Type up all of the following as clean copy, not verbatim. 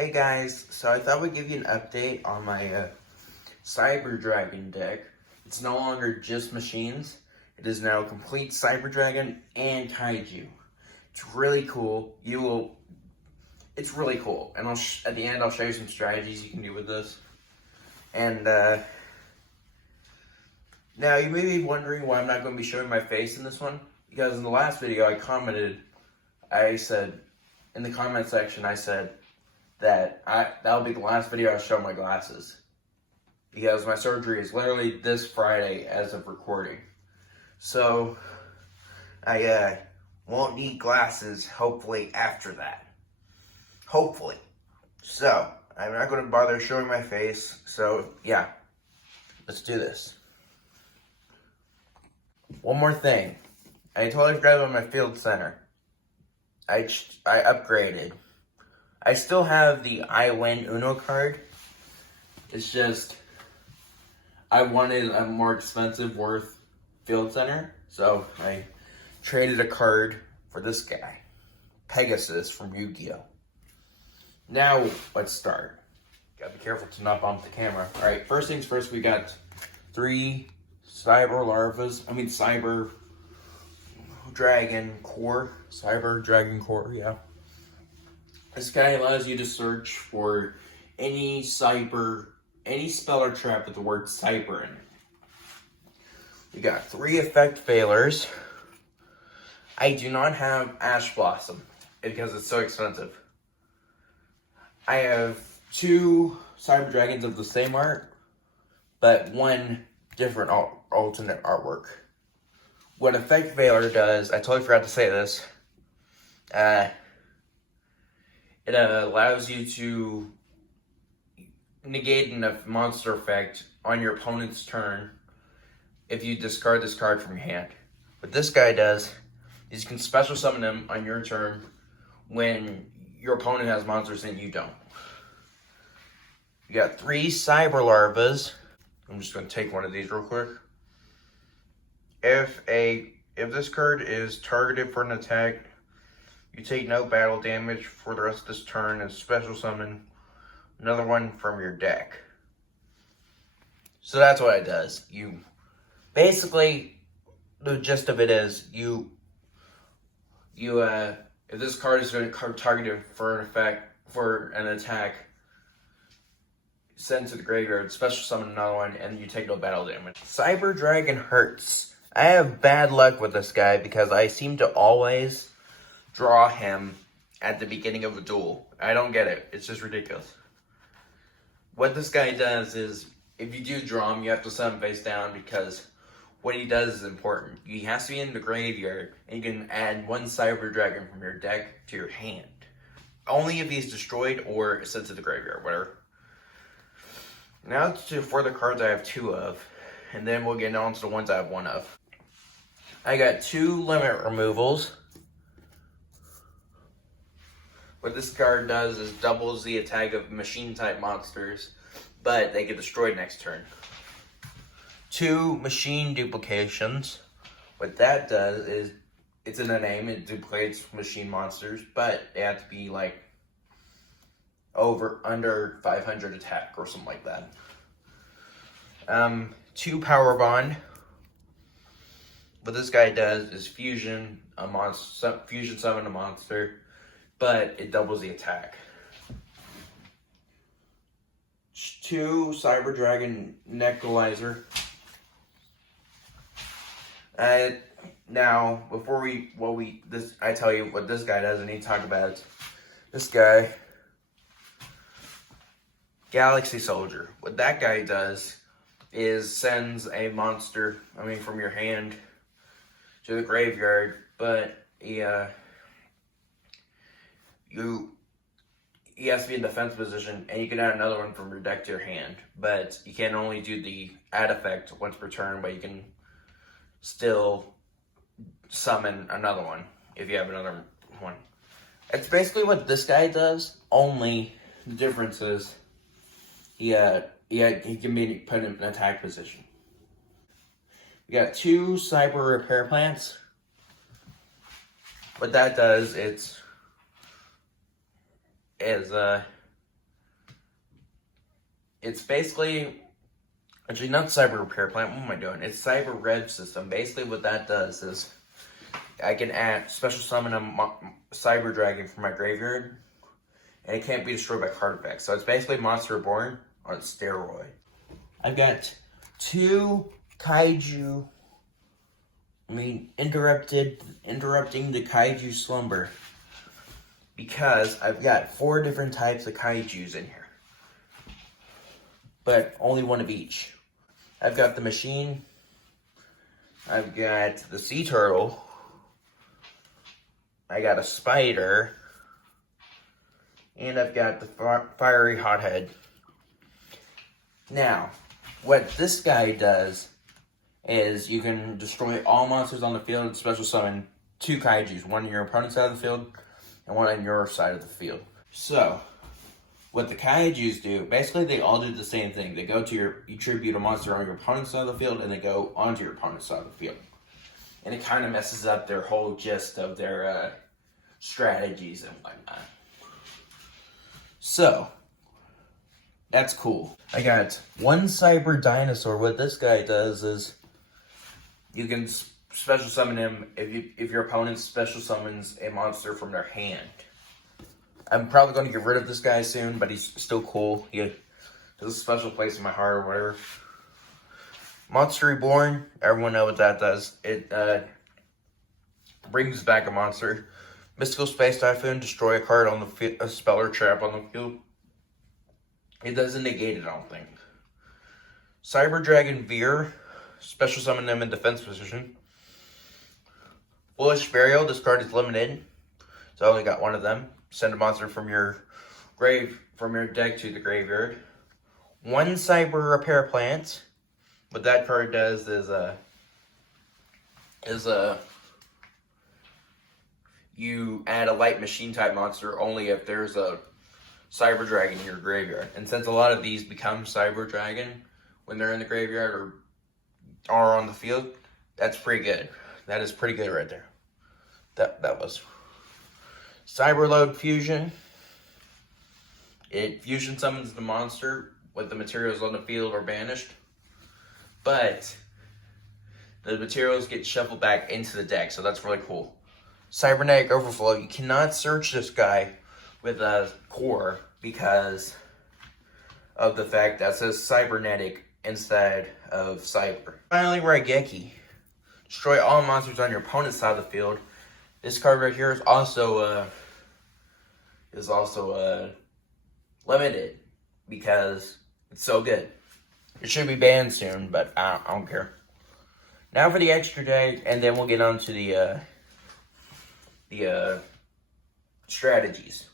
Hey guys, so I thought we'd give you an update on my Cyber Dragon deck. It's no longer just machines. It is now complete Cyber Dragon and Kaiju. It's really cool. It's really cool. And at the end, I'll show you some strategies you can do with this. And now you may be wondering why I'm not going to be showing my face in this one. Because in the last video I said, in the comment section, I said, that'll be the last video I show my glasses. Because my surgery is literally this Friday as of recording. So, I won't need glasses, hopefully, after that. Hopefully. So, I'm not going to bother showing my face. So, yeah. Let's do this. One more thing. I totally forgot about my field center. I upgraded. I still have the I Win Uno card. It's just, I wanted a more expensive worth field center. So I traded a card for this guy. Pegasus from Yu-Gi-Oh. Now, let's start. Gotta be careful to not bump the camera. Alright, first things first, we got 3 Cyber Dragon Core, yeah. This guy allows you to search for any spell or trap with the word cyber in it. We got 3 effect failures. I do not have Ash Blossom because it's so expensive. I have 2 Cyber Dragons of the same art, but 1 different alternate artwork. What effect failure does, I totally forgot to say this, it allows you to negate a monster effect on your opponent's turn if you discard this card from your hand. What this guy does is you can special summon him on your turn when your opponent has monsters and you don't. You got 3 Cyber Larvas. I'm just going to take one of these real quick. If this card is targeted for an attack, you take no battle damage for the rest of this turn and special summon another one from your deck. So that's what it does. Basically, the gist of it is if this card is targeted for an attack, send to the graveyard, special summon another one, and you take no battle damage. Cyber Dragon hurts. I have bad luck with this guy because I seem to always draw him at the beginning of a duel. I don't get it. It's just ridiculous. What this guy does is, if you do draw him, you have to set him face down because what he does is important. He has to be in the graveyard, and you can add 1 Cyber Dragon from your deck to your hand. Only if he's destroyed or sent to the graveyard, whatever. Now for the cards I have 2 of, and then we'll get on to the ones I have 1 of. I got 2 limit removals. What this card does is doubles the attack of machine-type monsters, but they get destroyed next turn. 2 machine duplications. What that does is, it's in the name, it duplicates machine monsters, but they have to be like under 500 attack or something like that. 2 Power Bond. What this guy does is fusion summon a monster, but it doubles the attack. 2 Cyber Dragon Necrolizer. Now, before I tell you what this guy does, I need to talk about this guy, Galaxy Soldier. What that guy does is sends a monster, from your hand to the graveyard, but he has to be in defense position, and you can add another one from your deck to your hand. But you can only do the add effect once per turn, but you can still summon another one if you have another one. It's basically what this guy does, only the difference is he can be put in an attack position. We got 2 Cyber Repair Plants. What that does, is it's basically, actually not Cyber Repair Plant, what am I doing? It's Cyber Rev System. Basically what that does is, I can add special summon a Cyber Dragon from my graveyard, and it can't be destroyed by card effects. So it's basically Monster Reborn on steroid. I've got 2 Kaiju, interrupting the Kaiju slumber, because I've got 4 different types of Kaijus in here, but only one of each. I've got the machine, I've got the sea turtle, I got a spider, and I've got the fiery hothead. Now, what this guy does is you can destroy all monsters on the field and special summon 2 Kaijus, one on your opponent's side of the field and one on your side of the field. So, what the Kaijus do, basically they all do the same thing. They go to you tribute a monster on your opponent's side of the field, and they go onto your opponent's side of the field. And it kind of messes up their whole gist of their strategies and whatnot. So, that's cool. I got 1 Cyber Dinosaur. What this guy does is, you can special summon him if your opponent special summons a monster from their hand. I'm probably going to get rid of this guy soon, but he's still cool. He has a special place in my heart or whatever. Monster Reborn, everyone knows what that does. It brings back a monster. Mystical Space Typhoon, destroy a card on the a spell or trap on the field. It doesn't negate it, I don't think. Cyber Dragon Veer, special summon them in defense position. Bullish Burial, this card is limited, so I only got 1 of them. Send a monster from your deck to the graveyard. 1 Cyber Repair Plant. What that card does is you add a light machine type monster only if there's a Cyber Dragon in your graveyard. And since a lot of these become Cyber Dragon when they're in the graveyard or are on the field, that's pretty good. That is pretty good right there. That was Cyberload Fusion. It fusion summons the monster with the materials on the field or banished, but the materials get shuffled back into the deck, so that's really cool. Cybernetic Overflow. You cannot search this guy with a core because of the fact that it says cybernetic instead of cyber. Finally, Raigeki. Destroy all monsters on your opponent's side of the field. This card right here is also limited because it's so good. It should be banned soon, but I don't care. Now for the extra deck, and then we'll get on to the strategies.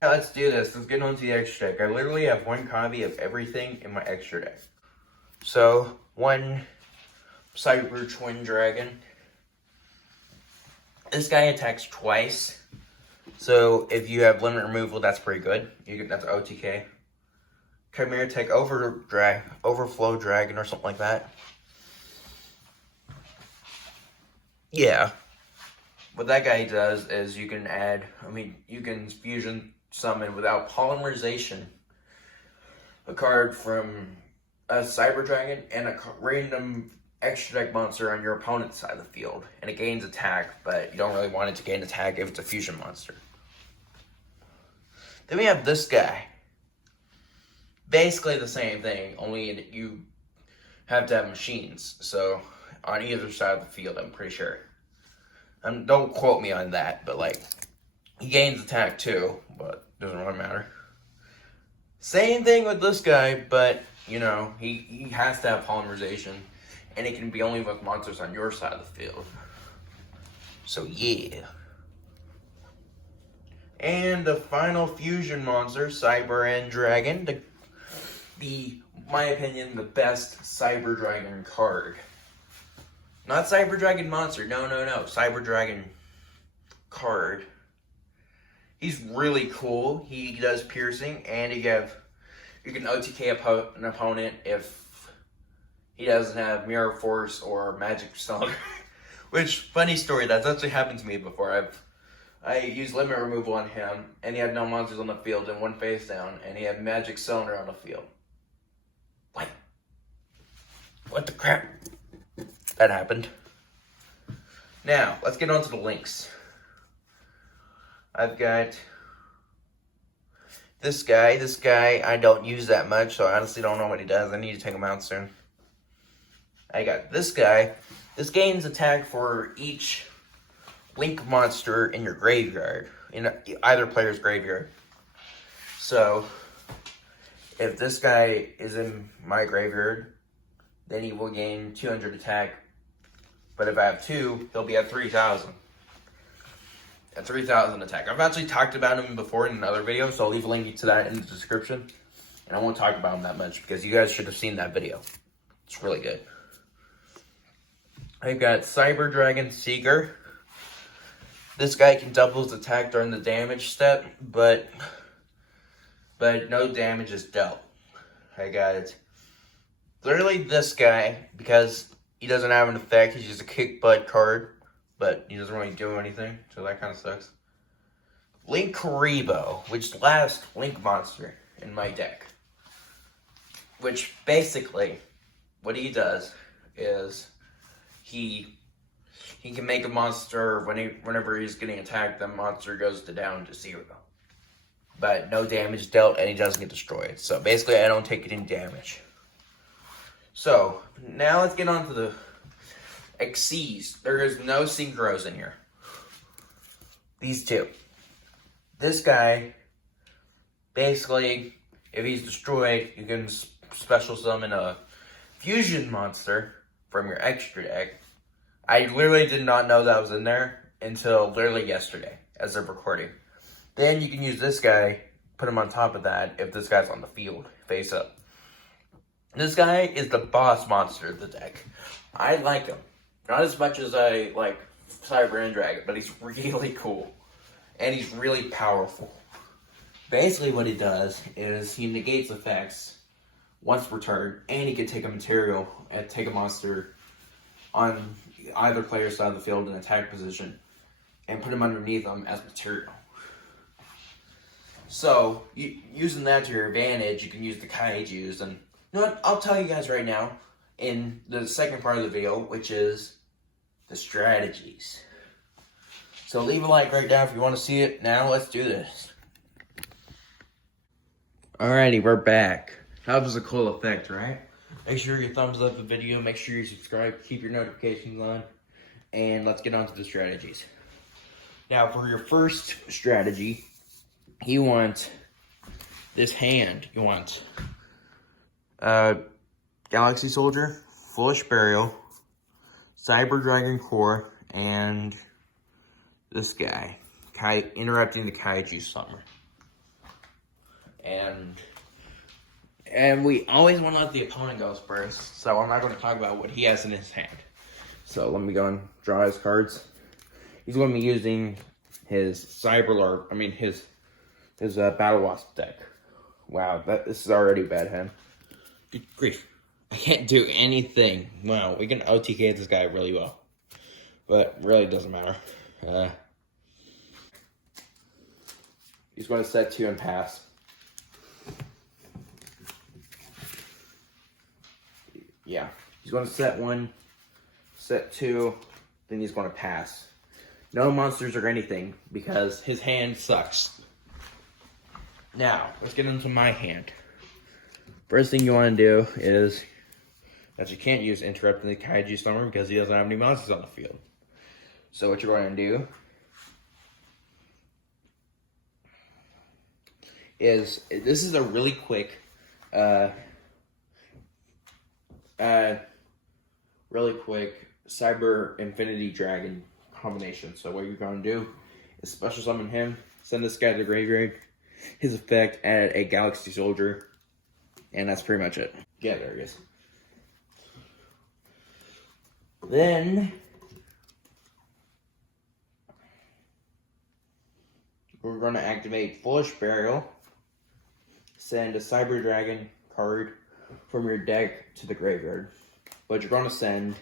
Now let's do this. Let's get on to the extra deck. I literally have 1 copy of everything in my extra deck. So, 1 Cyber Twin Dragon. This guy attacks twice. So, if you have limit removal, that's pretty good. That's OTK. Chimera Tech Overflow Dragon or something like that. Yeah. What that guy does is you can you can fusion summon without polymerization a card from a Cyber Dragon and a random extra deck monster on your opponent's side of the field. And it gains attack, but you don't really want it to gain attack if it's a fusion monster. Then we have this guy. Basically the same thing, only you have to have machines. So, on either side of the field, I'm pretty sure. Don't quote me on that, but like, he gains attack too, but doesn't really matter. Same thing with this guy, but, you know, he has to have polymerization, and it can be only with monsters on your side of the field. So, yeah. And the final fusion monster, Cyber End Dragon, my opinion, the best Cyber Dragon card. Not Cyber Dragon monster, no. Cyber Dragon card. He's really cool. He does piercing, and you can OTK an opponent if he doesn't have Mirror Force or Magic Cylinder. Which, funny story, that's actually happened to me before. I used limit removal on him, and he had no monsters on the field and 1 face down, and he had Magic Cylinder on the field. What the crap? That happened. Now, let's get on to the links. I've got this guy. This guy I don't use that much, so I honestly don't know what he does. I need to take him out soon. I got this guy. This gains attack for each link monster in your graveyard, in either player's graveyard. So, if this guy is in my graveyard, then he will gain 200 attack. But if I have two, he'll be at 3,000. At 3,000 attack. I've actually talked about him before in another video, so I'll leave a link to that in the description. And I won't talk about him that much because you guys should have seen that video. It's really good. I've got Cyber Dragon Seeker. This guy can double his attack during the damage step, but no damage is dealt. I got literally this guy, because he doesn't have an effect, he's just a kick butt card, but he doesn't really do anything, so that kind of sucks. Link Karibo, which is the last Link monster in my deck. Which basically, what he does is he can make a monster whenever he's getting attacked, the monster goes down to 0. But no damage dealt, and he doesn't get destroyed. So basically, I don't take any damage. So, now let's get on to the Xyz. There is no Synchros in here. These two. This guy, basically, if he's destroyed, you can special summon a fusion monster from your extra deck. I literally did not know that was in there until literally yesterday, as of recording. Then you can use this guy, put him on top of that if this guy's on the field, face up. This guy is the boss monster of the deck. I like him. Not as much as I like Cyber and Dragon, but he's really cool. And he's really powerful. Basically what he does is he negates effects once per turn, and he can take a material and take a monster on either player's side of the field in attack position and put him underneath them as material. So, using that to your advantage, you can use the Kaijus. And you know what? I'll tell you guys right now in the second part of the video, which is the strategies. So leave a like right now if you want to see it. Now let's do this. Alrighty, we're back. That was a cool effect, right? Make sure you thumbs up the video. Make sure you subscribe. Keep your notifications on. And let's get on to the strategies. Now, for your first strategy, you want this hand. You want Galaxy Soldier, Foolish Burial, Cyber Dragon Core, and this guy, interrupting the Kaiju Summer. And we always want to let the opponent go first, so I'm not going to talk about what he has in his hand. So let me go and draw his cards. He's going to be using his his Battle Wasp deck. Wow, this is already a bad hand. Good grief. I can't do anything. Wow, we can OTK this guy really well. But really doesn't matter. He's going to set 2 and pass. Yeah, he's going to set 1, set 2, then he's going to pass. No monsters or anything, because his hand sucks. Now, let's get into my hand. First thing you want to do is that you can't use Interrupting the Kaiju Summer because he doesn't have any monsters on the field. So what you're going to do is, this is a really quick, Cyber Infinity Dragon combination. So what you're going to do is special summon him, send this guy to the graveyard, his effect, add a Galaxy Soldier, and that's pretty much it. Yeah, there he is. Then we're going to activate Foolish Burial, send a Cyber Dragon card from your deck to the graveyard. What you're going to send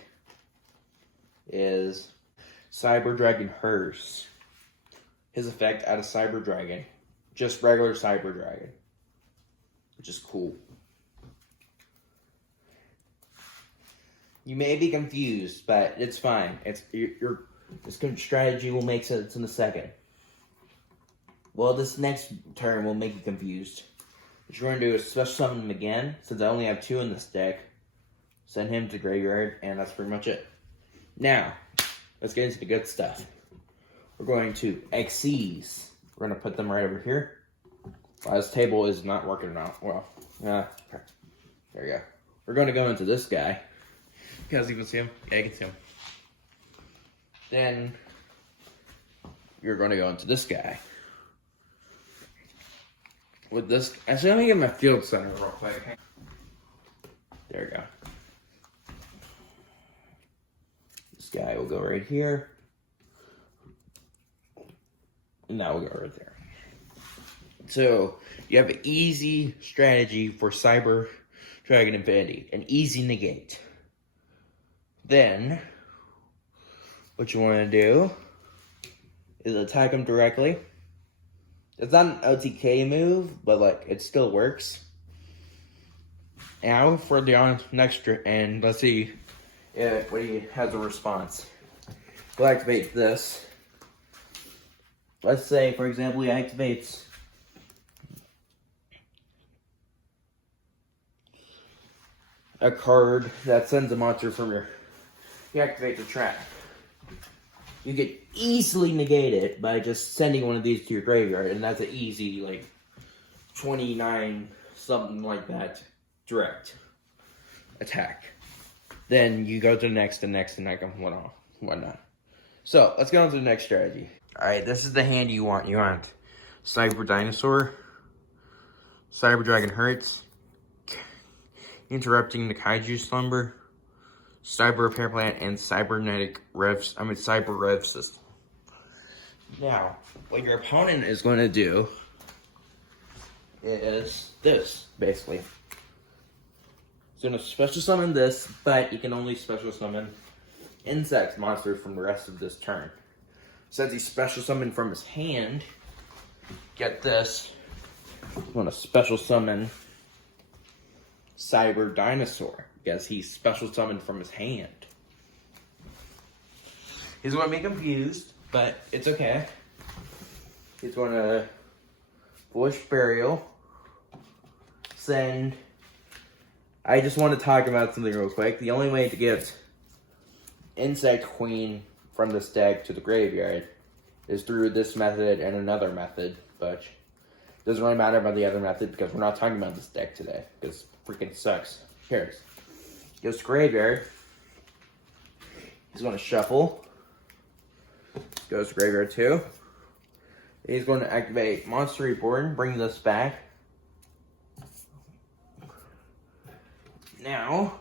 is Cyber Dragon Hearse. His effect, add a Cyber Dragon. Just regular Cyber Dragon. Which is cool. You may be confused, but it's fine. This strategy will make sense in a second. Well, this next turn will make you confused. What you're going to do is special summon him again, since I only have 2 in this deck. Send him to graveyard, and that's pretty much it. Now, let's get into the good stuff. We're going to Xyz. We're going to put them right over here. Wow, this table is not working out well. There you go. We're going to go into this guy. You guys even see him? Yeah, you can see him. Then, you're going to go into this guy. With this, actually, let me get my field center real quick. There we go. This guy will go right here. And that will go right there. So, you have an easy strategy for Cyber Dragon Infinity. An easy negate. Then, what you want to do is attack him directly. It's not an OTK move, but like it still works. Now for the next and let's see what he has a response. We'll activate this. Let's say, for example, he activates a card that sends a monster from your. He activates a trap. You can easily negate it by just sending one of these to your graveyard, and that's an easy, like, 29, something like that, direct attack. Then you go to the next, and whatnot. So, let's go on to the next strategy. Alright, this is the hand you want. You want Cyber Dinosaur, Cyber Dragon Hurts, interrupting the Kaiju Slumber, Cyber Repair Plant, and Cyber Rev System. Now, what your opponent is going to do is this, basically. He's going to special summon this, but you can only special summon insect monsters from the rest of this turn. Since he special summoned from his hand, get this, he's going to special summon Cyber Dinosaur. Because he's special summoned from his hand. He's going to be confused, but it's okay. He's going to Bush Burial. Send. I just want to talk about something real quick. The only way to get Insect Queen from this deck to the graveyard is through this method and another method, but it doesn't really matter about the other method because we're not talking about this deck today because it freaking sucks. Who cares? Goes to graveyard. He's going to shuffle. Goes to graveyard too. He's going to activate Monster Reborn. Bring this back. Now,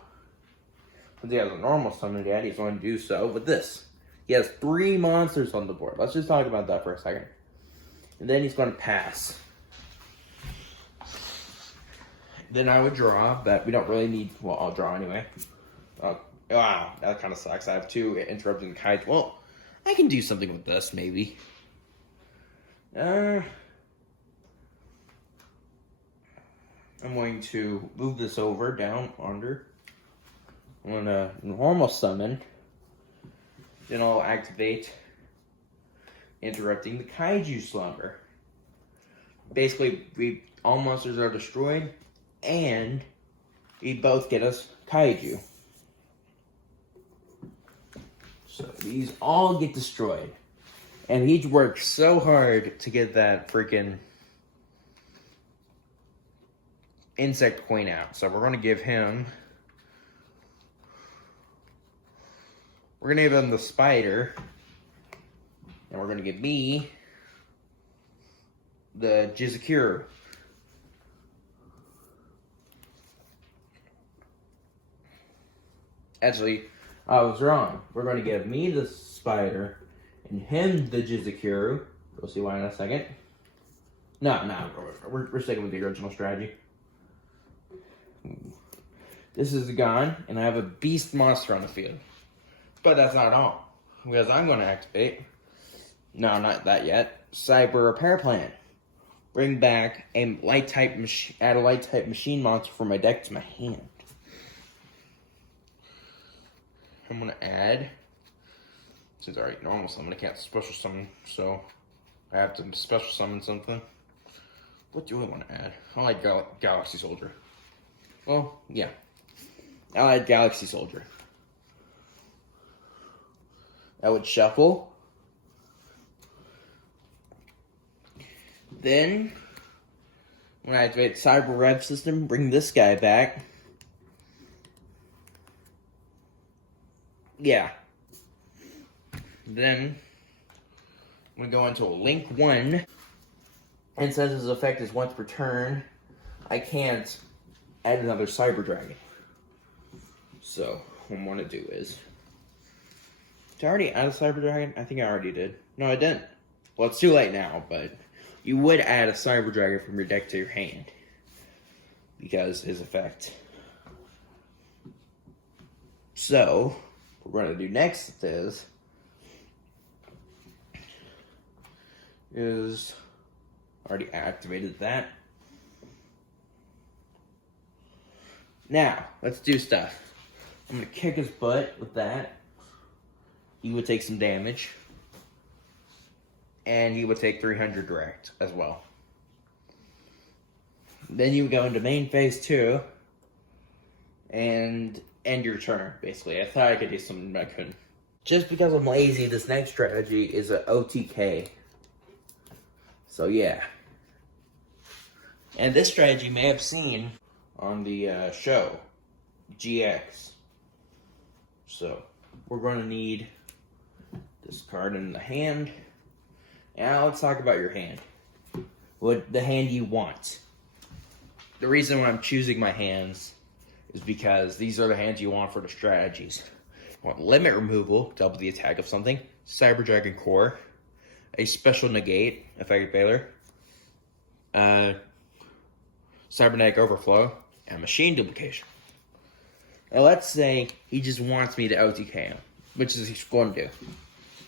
since he has a normal summon yet, he's going to do so with this. He has 3 monsters on the board. Let's just talk about that for a second. And then he's going to pass. Then I would draw, but we don't really need. Well, I'll draw anyway. Oh, wow, that kind of sucks. I have 2 interrupting kites. Well, I can do something with this, maybe. I'm going to move this over, down, under. I'm going to normal summon. Then I'll activate interrupting the Kaiju Slumber. Basically, all monsters are destroyed. And we both get us Kaiju. So these all get destroyed. And he worked so hard to get that freaking Insect Queen out. So we're going to give him... We're going to give him the Spider. And we're going to give me the Jizakuru. Actually, I was wrong. We're going to give me the Spider and him the Jizakuru. We'll see why in a second. No, we're sticking with the original strategy. This is gone, and I have a beast monster on the field. But that's not all. Because I'm going to activate... No, not that yet. Cyber Repair Plan. Bring back a light-type machine monster from my deck to my hand. I'm gonna add, since I already normal summon, I can't special summon, so I have to special summon something. What do I want to add? I like Galaxy Soldier. Well, yeah. I like Galaxy Soldier. I would shuffle. Then, when I activate Cyber Rev System, bring this guy back. Yeah. Then, I'm going to go into Link 1. And since his effect is once per turn, I can't add another Cyber Dragon. So, what I'm going to do is... Did I already add a Cyber Dragon? I think I already did. No, I didn't. Well, it's too late now, but you would add a Cyber Dragon from your deck to your hand. Because his effect. So, what we're going to do next is already activated that. Now, let's do stuff. I'm going to kick his butt with that. He would take some damage. And he would take 300 direct as well. Then you would go into main phase 2. And end your turn, basically. I thought I could do something, but I couldn't. Just because I'm lazy, this next strategy is a OTK. So yeah. And this strategy you may have seen on the show, GX. So, we're going to need this card in the hand. Now, let's talk about your hand. What the hand you want. The reason why I'm choosing my hands is because these are the hands you want for the strategies. You want limit removal, double the attack of something, Cyber Dragon Core, a special negate, effective failure, Cybernetic Overflow, and Machine Duplication. Now let's say he just wants me to OTK him, which is he's going to do.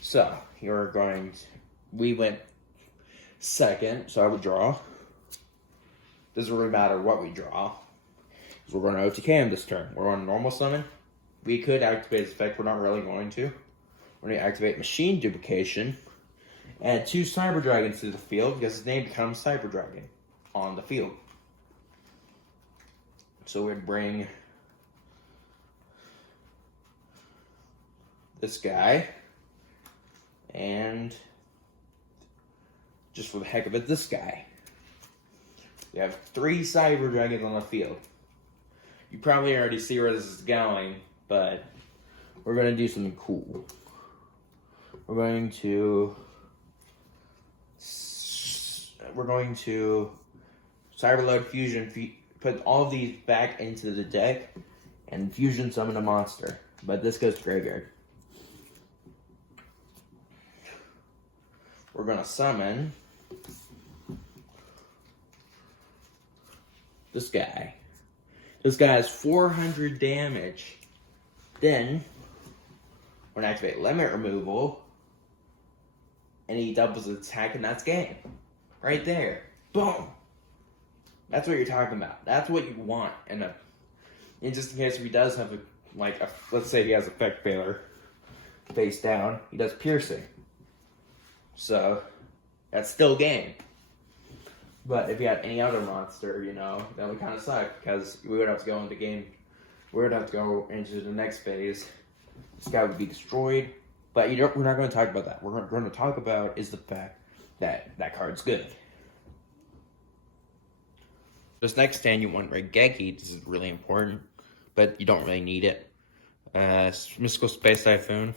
So, we went second, so I would draw. Doesn't really matter what we draw. We're going to OTK him this turn. We're on normal summon. We could activate his effect, we're not really going to. We're going to activate Machine Duplication. Add 2 Cyber Dragons to the field because his name becomes Cyber Dragon on the field. So we'd bring this guy, and just for the heck of it, this guy. We have 3 Cyber Dragons on the field. You probably already see where this is going, but we're going to do something cool. We're going to Cyberload Fusion, put all of these back into the deck, and Fusion summon a monster. But this goes to graveyard. We're going to summon this guy. This guy has 400 damage. Then, we're going to activate Limit Removal, and he doubles his attack, and that's game. Right there. Boom! That's what you're talking about. That's what you want. And just in case if he does have let's say he has effect failure face down, he does piercing. So, that's still game. But if you had any other monster, that would kind of suck because we would have to go into game. We would have to go into the next phase. This guy would be destroyed. But we're not going to talk about that. What we're going to talk about is the fact that that card's good. This next stand, you want Regeki. This is really important, but you don't really need it. Mystical Space Typhoon.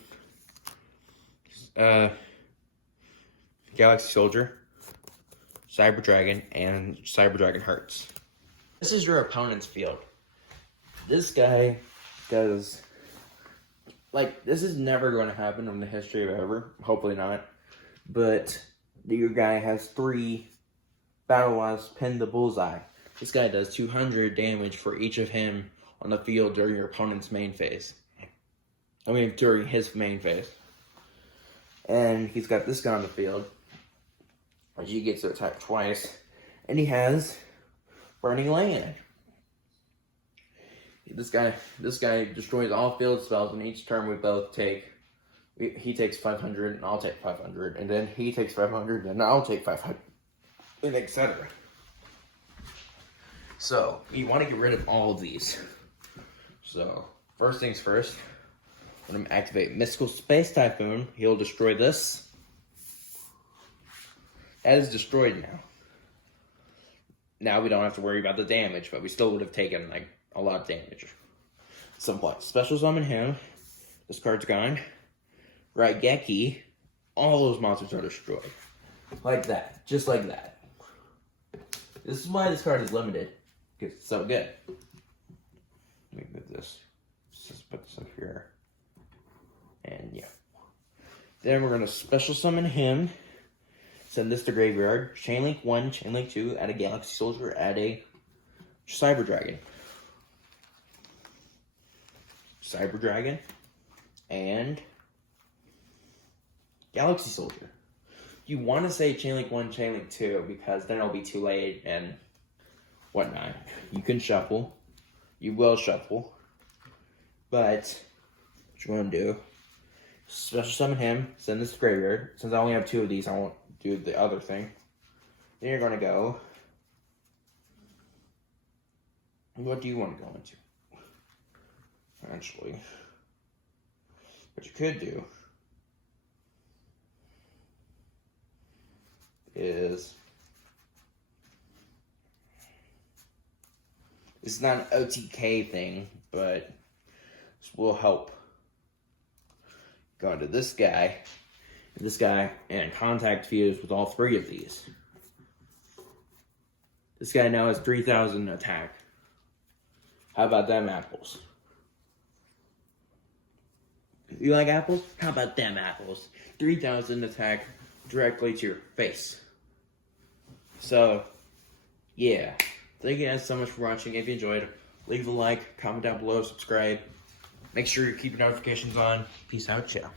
Galaxy Soldier. Cyber Dragon, and Cyber Dragon Hearts. This is your opponent's field. This guy does... this is never going to happen in the history of ever. Hopefully not. But your guy has 3 Battle Wasps pin the bullseye. This guy does 200 damage for each of him on the field during your opponent's main phase. During his main phase. And he's got this guy on the field. As you get to attack twice. And he has Burning Land. This guy destroys all field spells, and each turn we both take. He takes 500, and I'll take 500, and then he takes 500, and I'll take 500, and etc. So, you want to get rid of all of these. So, first things first, I'm going to activate Mystical Space Typhoon. He'll destroy this. That is destroyed now. Now we don't have to worry about the damage, but we still would have taken, like, a lot of damage. Some point. Special summon him. This card's gone. Raigeki. All those monsters are destroyed. Like that. Just like that. This is why this card is limited. Because it's so good. Let me put this. Let's just put this up here. And yeah. Then we're going to special summon him. Send this to graveyard. Chainlink 1, Chainlink 2, add a Galaxy Soldier, add a Cyber Dragon. Cyber Dragon. And Galaxy Soldier. You want to say Chainlink 1, Chainlink 2, because then it'll be too late and whatnot. You can shuffle. You will shuffle. But what you want to do, special summon him, send this to graveyard. Since I only have 2 of these, I won't do the other thing. Then you're going to go. What do you want to go into? Actually, what you could do is, it's not an OTK thing, but this will help. Go into this guy, and contact fuse with all 3 of these. This guy now has 3,000 attack. How about them apples? You like apples? How about them apples? 3,000 attack directly to your face. So, yeah. Thank you guys so much for watching. If you enjoyed, leave a like, comment down below, subscribe. Make sure you keep your notifications on. Peace out, ciao.